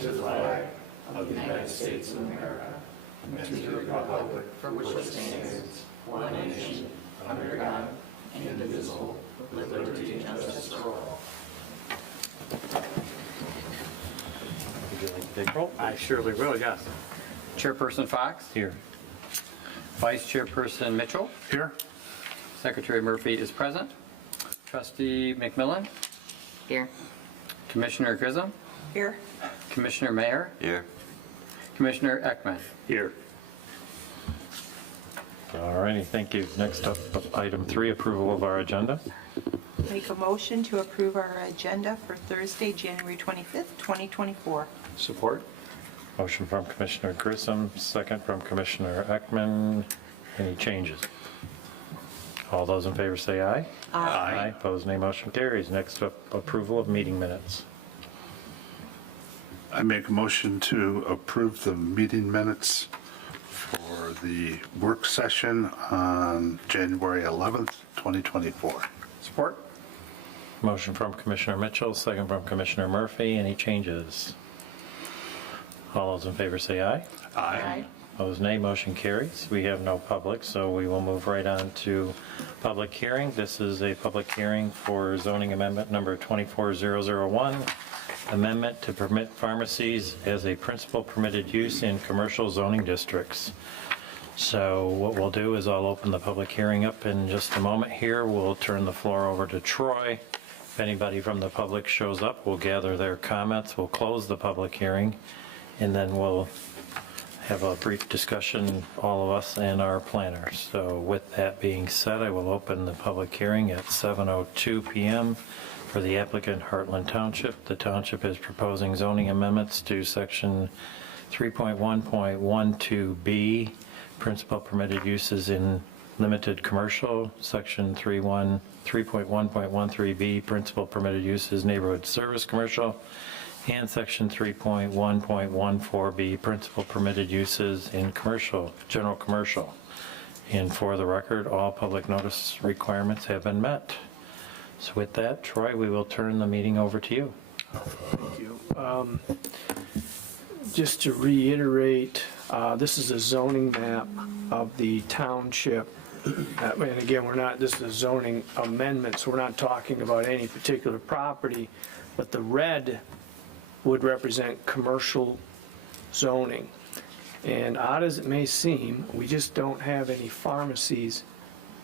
to the flag of the United States of America and to the republic for which it stands, one nation, under God, indivisible, with liberty and justice for all. Would you like to take roll? I surely will, yes. Chairperson Fox? Here. Vice Chairperson Mitchell? Here. Secretary Murphy is present. Trustee McMillan? Here. Commissioner Grissom? Here. Commissioner Mayer? Here. Commissioner Ekman? Here. All righty, thank you. Next up, item 3, approval of our agenda. Make a motion to approve our agenda for Thursday, January 25th, 2024. Support. Motion from Commissioner Grissom, second from Commissioner Ekman. Any changes? All those in favor say aye. Aye. Opposed, nay. Motion carries. Next up, approval of meeting minutes. I make a motion to approve the meeting minutes for the work session on January 11th, 2024. Support. Motion from Commissioner Mitchell, second from Commissioner Murphy. Any changes? All those in favor say aye. Aye. Opposed, nay. Motion carries. We have no public, so we will move right on to public hearing. This is a public hearing for zoning amendment number 24001, amendment to permit pharmacies as a principal permitted use in commercial zoning districts. So what we'll do is I'll open the public hearing up in just a moment here. We'll turn the floor over to Troy. If anybody from the public shows up, we'll gather their comments. We'll close the public hearing, and then we'll have a brief discussion, all of us and our planners. So with that being said, I will open the public hearing at 7:02 p.m. for the applicant Heartland Township. The township is proposing zoning amendments to section 3.1.12B, principal permitted uses in limited commercial, section 3.1.13B, principal permitted uses neighborhood service commercial, and section 3.1.14B, principal permitted uses in commercial, general commercial. And for the record, all public notice requirements have been met. So with that, Troy, we will turn the meeting over to you. Thank you. Just to reiterate, this is a zoning map of the township. And again, this is a zoning amendment, so we're not talking about any particular property, but the red would represent commercial zoning. And odd as it may seem, we just don't have any pharmacies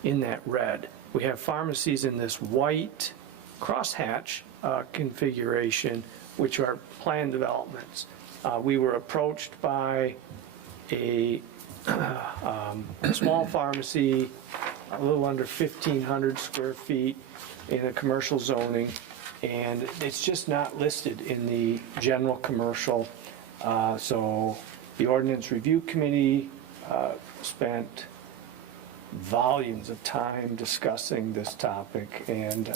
in that red. We have pharmacies in this white crosshatch configuration, which are planned developments. We were approached by a small pharmacy, a little under 1,500 square feet in a commercial zoning, and it's just not listed in the general commercial. So the Ordinance Review Committee spent volumes of time discussing this topic, and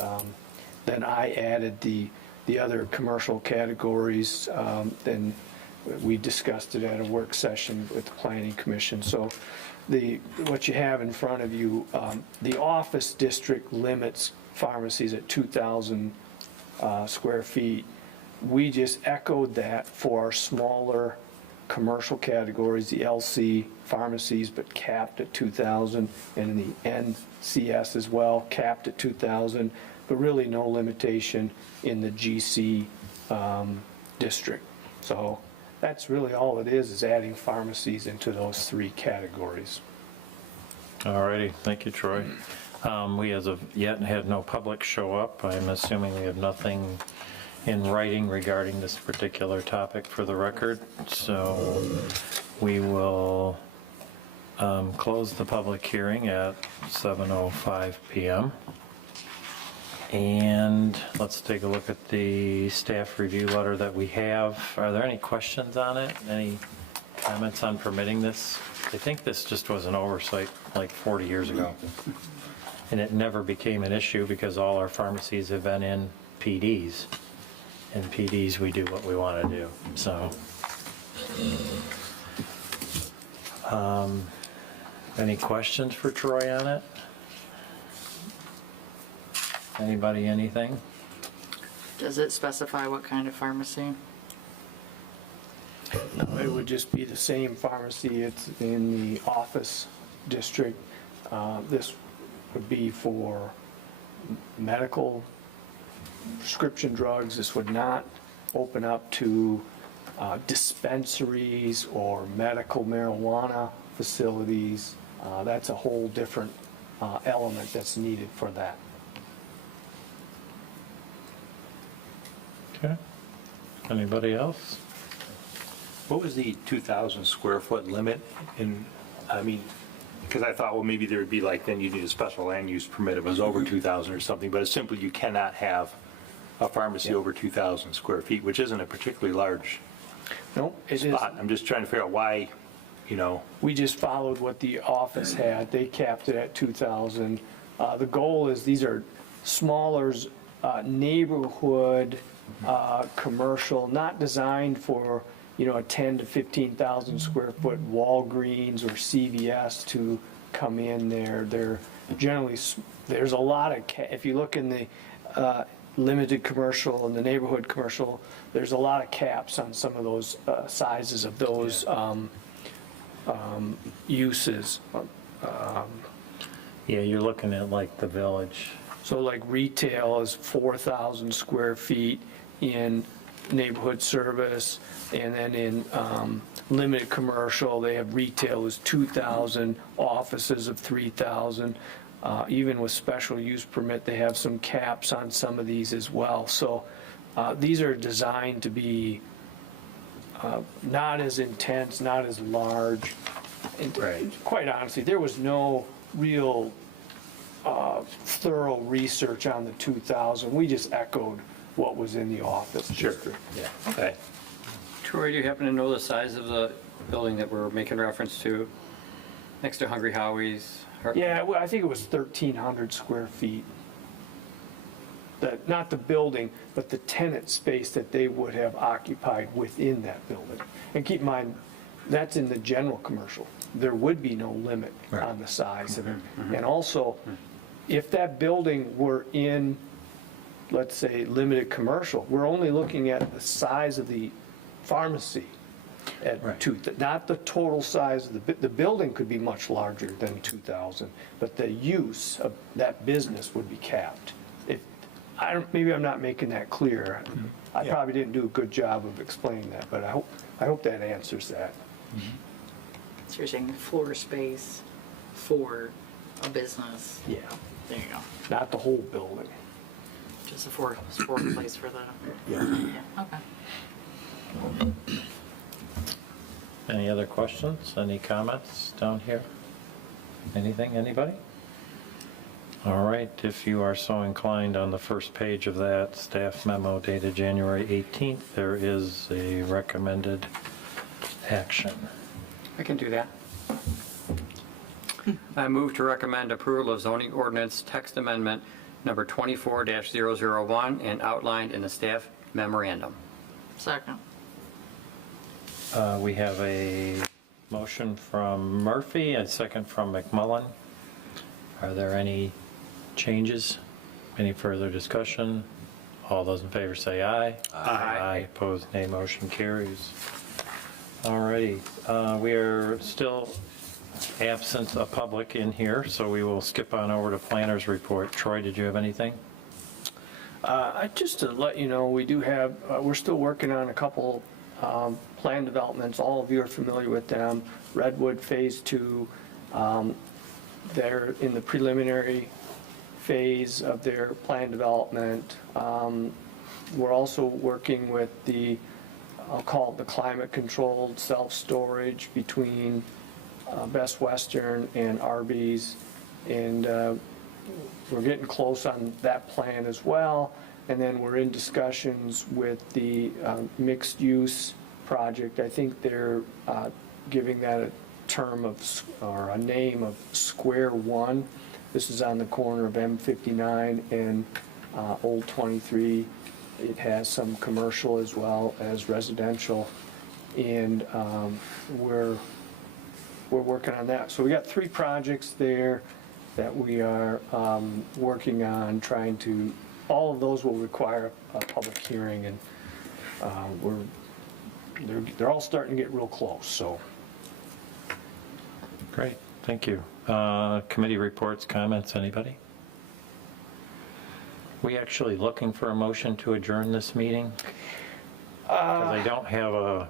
then I added the other commercial categories. Then we discussed it at a work session with the Planning Commission. So what you have in front of you, the office district limits pharmacies at 2,000 square feet. We just echoed that for our smaller commercial categories, the LC pharmacies, but capped at 2,000, and the NCS as well, capped at 2,000, but really no limitation in the GC district. So that's really all it is adding pharmacies into those 3 categories. All righty, thank you, Troy. We as of yet had no public show up. I'm assuming we have nothing in writing regarding this particular topic for the record. So we will close the public hearing at 7:05 p.m. And let's take a look at the staff review letter that we have. Are there any questions on it? Any comments on permitting this? I think this just was an oversight like 40 years ago. And it never became an issue because all our pharmacies have been in PDs. In PDs, we do what we want to do, so. Any questions for Troy on it? Anybody, anything? Does it specify what kind of pharmacy? No, it would just be the same pharmacy. It's in the office district. This would be for medical prescription drugs. This would not open up to dispensaries or medical marijuana facilities. That's a whole different element that's needed for that. Okay. Anybody else? What was the 2,000 square foot limit in, I mean, because I thought, well, maybe there would be like, then you need a special land use permit if it was over 2,000 or something, but it's simply you cannot have a pharmacy over 2,000 square feet, which isn't a particularly large No, it is. spot. I'm just trying to figure out why, you know, We just followed what the office had. They capped it at 2,000. The goal is these are smaller neighborhood commercial, not designed for, a 10 to 15,000 square foot Walgreens or CVS to come in there. They're generally, there's a lot of, if you look in the limited commercial and the neighborhood commercial, there's a lot of caps on some of those sizes of those uses. Yeah, you're looking at like the Village. So like retail is 4,000 square feet in neighborhood service, and then in limited commercial, they have retail is 2,000, offices of 3,000. Even with special use permit, they have some caps on some of these as well. So these are designed to be not as intense, not as large. And Right. quite honestly, there was no real thorough research on the 2,000. We just echoed what was in the office district. yeah, okay. Troy, do you happen to know the size of the building that we're making reference to, next to Hungry Howie's? Yeah, well, I think it was 1,300 square feet. Not the building, but the tenant space that they would have occupied within that building. And keep in mind, that's in the general commercial. There would be no limit on the size of it. And also, if that building were in, let's say, limited commercial, we're only looking at the size of the pharmacy at Right. not the total size of the building could be much larger than 2,000, but the use of that business would be capped. Maybe I'm not making that clear. I probably didn't do a good job of explaining that, but I hope that answers that. So you're saying floor space for a business? Yeah, There you go. not the whole building. Just a floor place for the, yeah, okay. Any other questions? Any comments down here? Anything, anybody? All right, if you are so inclined, on the first page of that staff memo dated January 18th, there is a recommended action. I can do that. I move to recommend approval of zoning ordinance text amendment number 24-001 and outlined in the staff memorandum. Second. We have a motion from Murphy, a second from McMullen. Are there any changes? Any further discussion? All those in favor say aye. Aye. Opposed, nay. Motion carries. All righty, we are still absent a public in here, so we will skip on over to planner's report. Troy, did you have anything? Just to let you know, we do have, we're still working on a couple plan developments. All of you are familiar with them. Redwood Phase 2, they're in the preliminary phase of their plan development. We're also working with the, I'll call it the climate-controlled self-storage between Best Western and Arby's, and we're getting close on that plan as well. And then we're in discussions with the mixed-use project. I think they're giving that a term of, or a name of Square One. This is on the corner of M59 and Old 23. It has some commercial as well as residential, and we're working on that. So we got 3 projects there that we are working on, trying to, all of those will require a public hearing, and we're they're all starting to get real close, so. Great, thank you. Committee reports, comments, anybody? We actually looking for a motion to adjourn this meeting? Because I don't have a,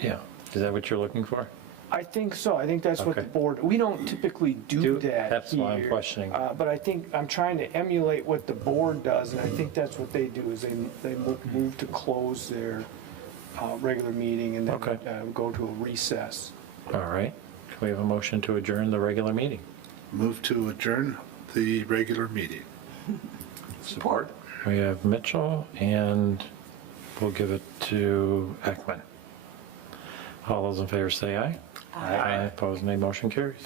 yeah, is that what you're looking for? I think so. I think that's what the Okay. board, we don't typically do that That's why I'm here. questioning. But I think, I'm trying to emulate what the board does, and I think that's what they do, is they move to close their regular meeting and then Okay. go to a recess. All right, can we have a motion to adjourn the regular meeting? Move to adjourn the regular meeting. Support. We have Mitchell, and we'll give it to Ekman. All those in favor say aye. Aye. Opposed, nay. Motion carries.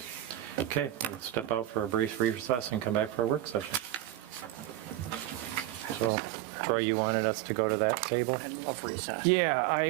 Okay, let's step out for a brief recess and come back for a work session. So, Troy, you wanted us to go to that table? I love recess. Yeah, I